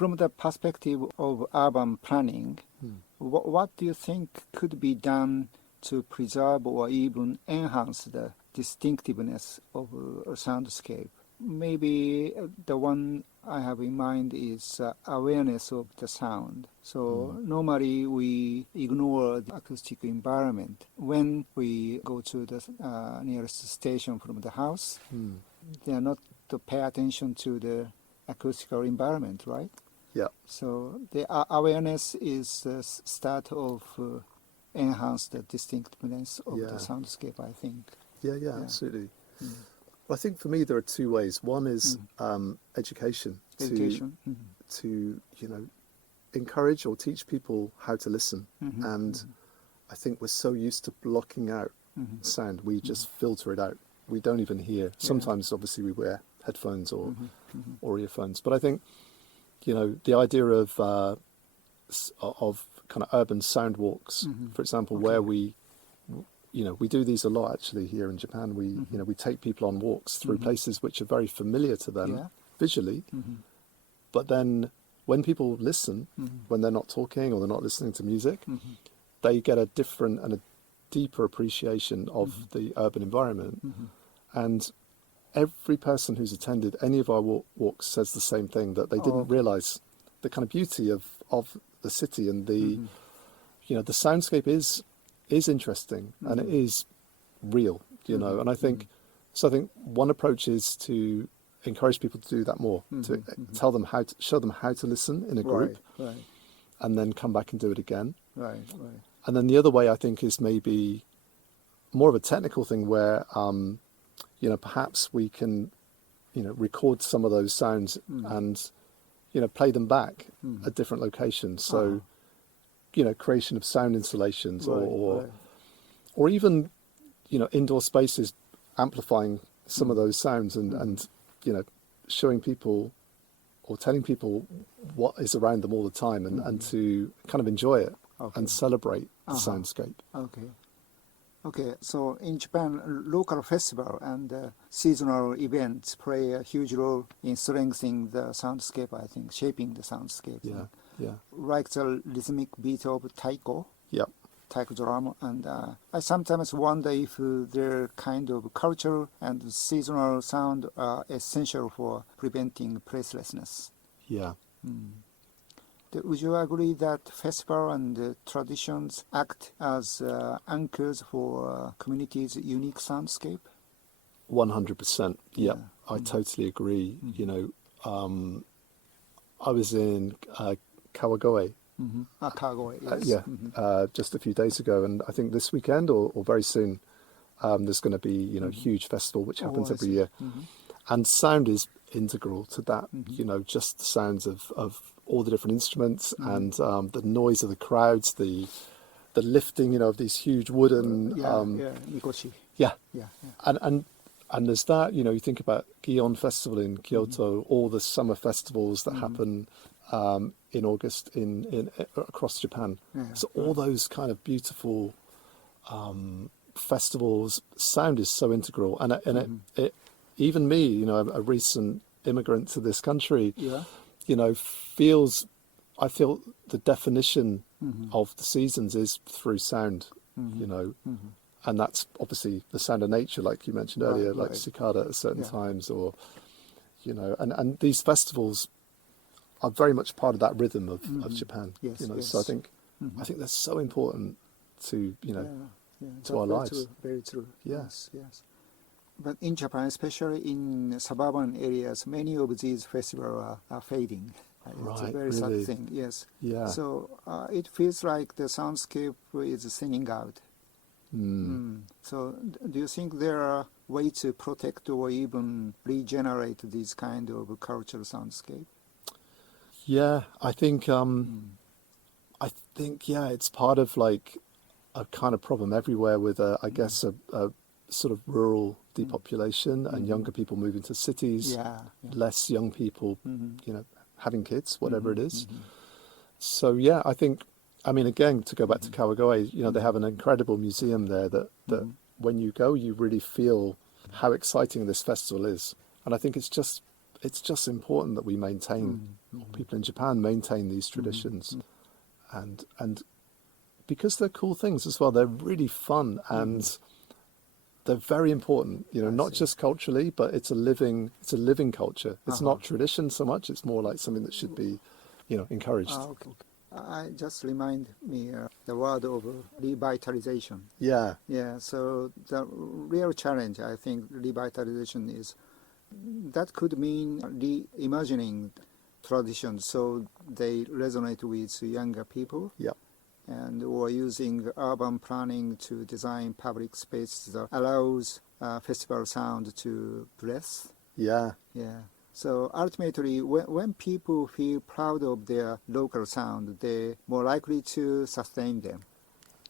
from the perspective of urban planning, what do you think could be done to preserve or even enhance the distinctiveness of a soundscape? Maybe the one I have in mind is awareness of the sound. So normally we ignore the acoustic environment. When we go to the nearest station from the house, they are not to pay attention to the acoustical environment, right? Yeah. So the awareness is the start of enhance the distinctiveness of the soundscape, I think. Yeah, absolutely. Well, I think for me there are two ways. One is education. To encourage or teach people how to listen. And I think we're so used to blocking out sound, we just filter it out. We don't even hear. Sometimes, obviously, we wear headphones or earphones. But I think, the idea of kind of urban sound walks, for example, where we do these a lot actually here in Japan. We take people on walks through places which are very familiar to them visually, but then when people listen, when they're not talking or they're not listening to music, they get a different and a deeper appreciation of the urban environment. And every person who's attended any of our walks says the same thing, that they didn't realize the kind of beauty of the city, and the the soundscape is interesting and it is real, and I think one approach is to encourage people to do that more, to show them how to listen in a group, and then come back and do it again. And then the other way, I think, is maybe more of a technical thing where perhaps we can record some of those sounds and play them back at different locations. So creation of sound installations or even indoor spaces amplifying some of those sounds and showing people or telling people what is around them all the time, and to kind of enjoy it and celebrate the soundscape. Okay, so in Japan, local festival and seasonal events play a huge role in strengthening the soundscape, I think, shaping the soundscape. Like the rhythmic beat of taiko, taiko drum, and I sometimes wonder if their kind of cultural and seasonal sound are essential for preventing placelessness. Would you agree that festival and traditions act as anchors for communities' unique soundscape? 100%. I totally agree. I was in Kawagoe. Kawagoe, just a few days ago, and I think this weekend or very soon there's going to be a huge festival which happens every year, and sound is integral to that. Just the sounds of all the different instruments and the noise of the crowds, the lifting of these huge wooden mikoshi. And there's that, you think about Gion Festival in Kyoto, all the summer festivals that happen in August in across Japan. So all those kind of beautiful festivals, sound is so integral. And it even me, a recent immigrant to this country, I feel the definition of the seasons is through sound, and that's obviously the sound of nature, like you mentioned earlier, like cicada at certain times, or and these festivals are very much part of that rhythm of Japan. So I think they're so important to to our lives. Very true. Yes. But in Japan, especially in suburban areas, many of these festivals are fading. It's a very sad thing. Yes. So it feels like the soundscape is thinning out. So do you think there are ways to protect or even regenerate this kind of cultural soundscape? I think it's part of like a kind of problem everywhere with I guess a sort of rural depopulation and younger people moving to cities, less young people, having kids, whatever it is. So I think, I mean, again, to go back to Kawagoe, they have an incredible museum there that when you go, you really feel how exciting this festival is. And I think it's just it's just important that we maintain, or people in Japan maintain these traditions, and because they're cool things as well. They're really fun and they're very important. You know, not just culturally, but it's a living culture. It's not tradition so much. It's more like something that should be, you know, encouraged. Okay. I just remind me the word of revitalization. Yeah. Yeah. So the real challenge, I think, revitalization is that could mean reimagining traditions so they resonate with younger people. Yeah. And or using urban planning to design public spaces that allows festival sound to breathe. Yeah. Yeah. So ultimately, when people feel proud of their local sound, they're more likely to sustain them.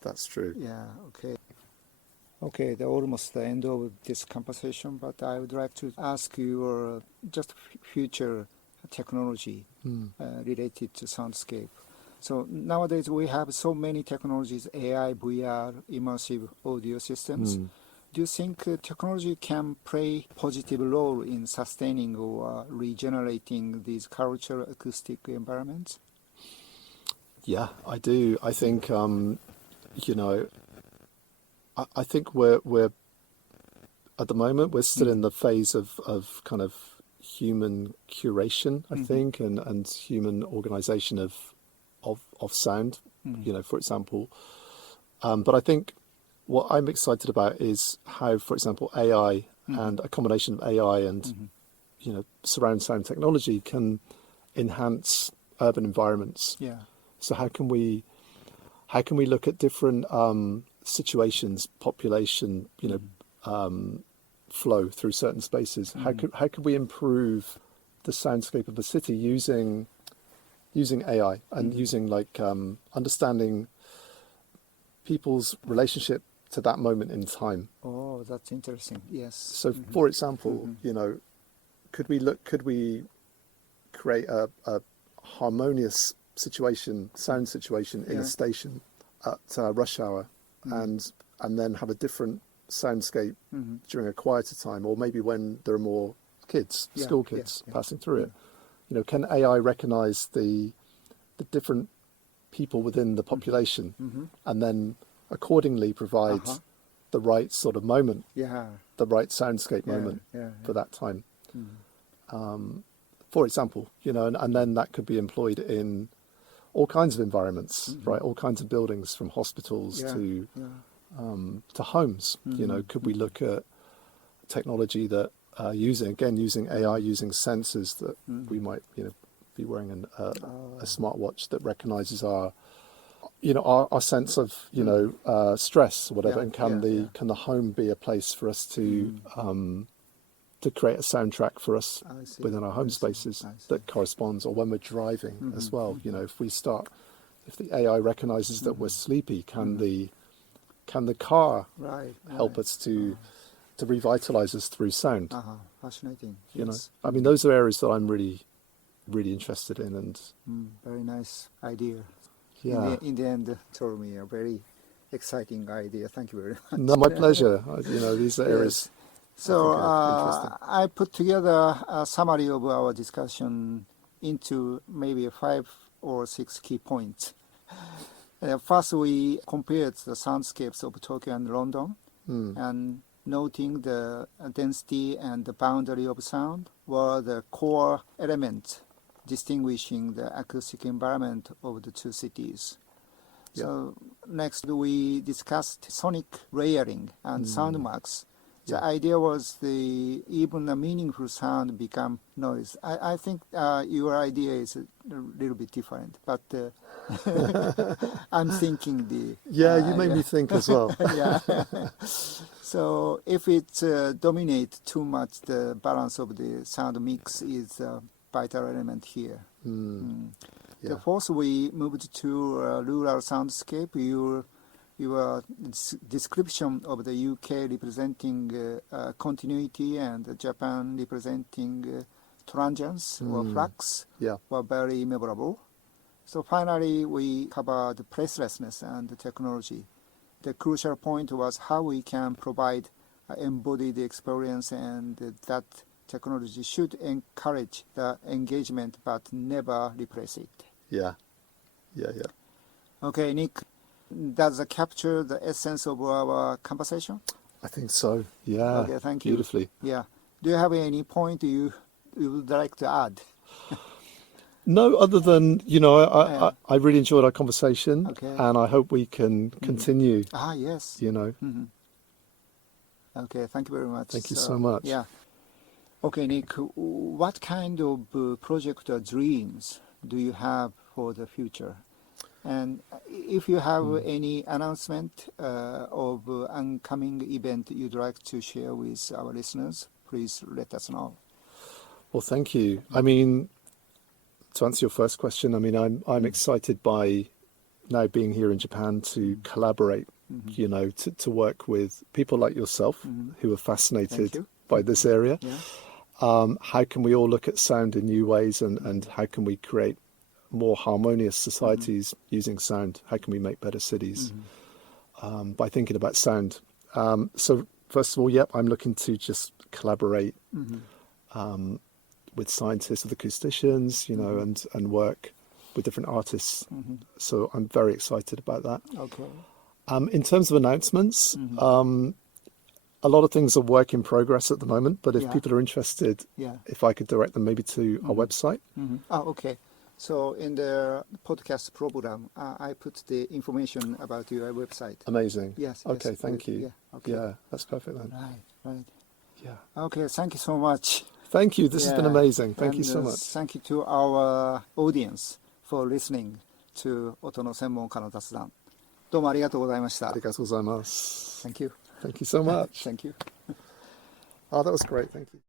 That's true. Yeah, okay. Okay, they're almost the end of this conversation, but I would like to ask you just future technology related to soundscape. So nowadays we have so many technologies, AI, VR, immersive audio systems. Do you think technology can play a positive role in sustaining or regenerating these cultural acoustic environments? Yeah, I do. I think, you know, I think we're at the moment we're still in the phase of kind of human curation, I think, and human organization of sound, you know, for example. But I think what I'm excited about is how, for example, AI and a combination of AI and, you know, surround sound technology can enhance urban environments. Yeah. So how can we look at different situations, population, you know, flow through certain spaces? How could we improve the soundscape of a city using AI and using like understanding people's relationship to that moment in time? Oh, that's interesting. Yes. So, for example, you know, could we create a harmonious sound situation in a station at rush hour, and then have a different soundscape during a quieter time, or maybe when there are more kids, school kids passing through it? You know, can AI recognize the different people within the population and then accordingly provide the right sort of moment, the right soundscape moment for that time? For example, you know, and then that could be employed in all kinds of environments, right? All kinds of buildings, from hospitals to homes. You know, could we look at technology that using AI, using sensors that we might, you know, be wearing a smartwatch that recognizes our sense of, you know, stress or whatever, and can the home be a place for us to create a soundtrack for us within our home spaces that corresponds, or when we're driving as well. You know, if the AI recognizes that we're sleepy, can the car help us to revitalize us through sound? Fascinating. You know, I mean, those are areas that I'm really interested in, and very nice idea. Yeah. In the end, told me a very exciting idea. Thank you very much. No, my pleasure. You know, these are areas. So interesting. I put together a summary of our discussion into maybe 5 or 6 key points. First, we compared the soundscapes of Tokyo and London, and noting the density and the boundary of sound were the core elements distinguishing the acoustic environment of the two cities. So next, we discussed sonic layering and sound marks. The idea was even a meaningful sound become noise. I think your idea is a little bit different, but I'm thinking you made me think as well. So if it dominates too much, the balance of the sound mix is a vital element here. The fourth, we moved to rural soundscape. Your description of the UK representing continuity and Japan representing transience or flux were very memorable. So finally, we covered placelessness and technology. The crucial point was how we can provide embodied experience, and that technology should encourage the engagement but never replace it. Yeah. Okay, Nick, does that capture the essence of our conversation? I think so. Yeah. Okay, thank you. Beautifully. Yeah. Do you have any point you would like to add? No, other than, I really enjoyed our conversation, Okay. and I hope we can continue, Yes. Okay, thank you very much. Thank you so much. Yeah. Okay, Nick, what kind of project or dreams do you have for the future? And if you have any announcement of oncoming event you'd like to share with our listeners, please let us know. Well, thank you. I mean, to answer your first question, I mean, I'm excited by now being here in Japan to collaborate, to work with people like yourself who are fascinated by this area. Yeah. How can we all look at sound in new ways, and how can we create more harmonious societies using sound? How can we make better cities by thinking about sound? So first of all, I'm looking to just collaborate with scientists, with acousticians, and work with different artists. So I'm very excited about that. Okay. In terms of announcements, a lot of things are work in progress at the moment, but if people are interested, if I could direct them maybe to our website. Okay. So in the podcast program, I put the information about your website. Amazing. Yes. Okay, thank you. Yeah, okay. Yeah, that's perfect then. Right. Yeah. Okay, thank you so much. Thank you. This has been amazing. Thank you And, so much. Thank you to our audience for listening to 音の専門家の雑談。どうもありがとうございました。ありがとうございます。Thank you. Thank you so much. Thank you. Oh, that was great. Thank you.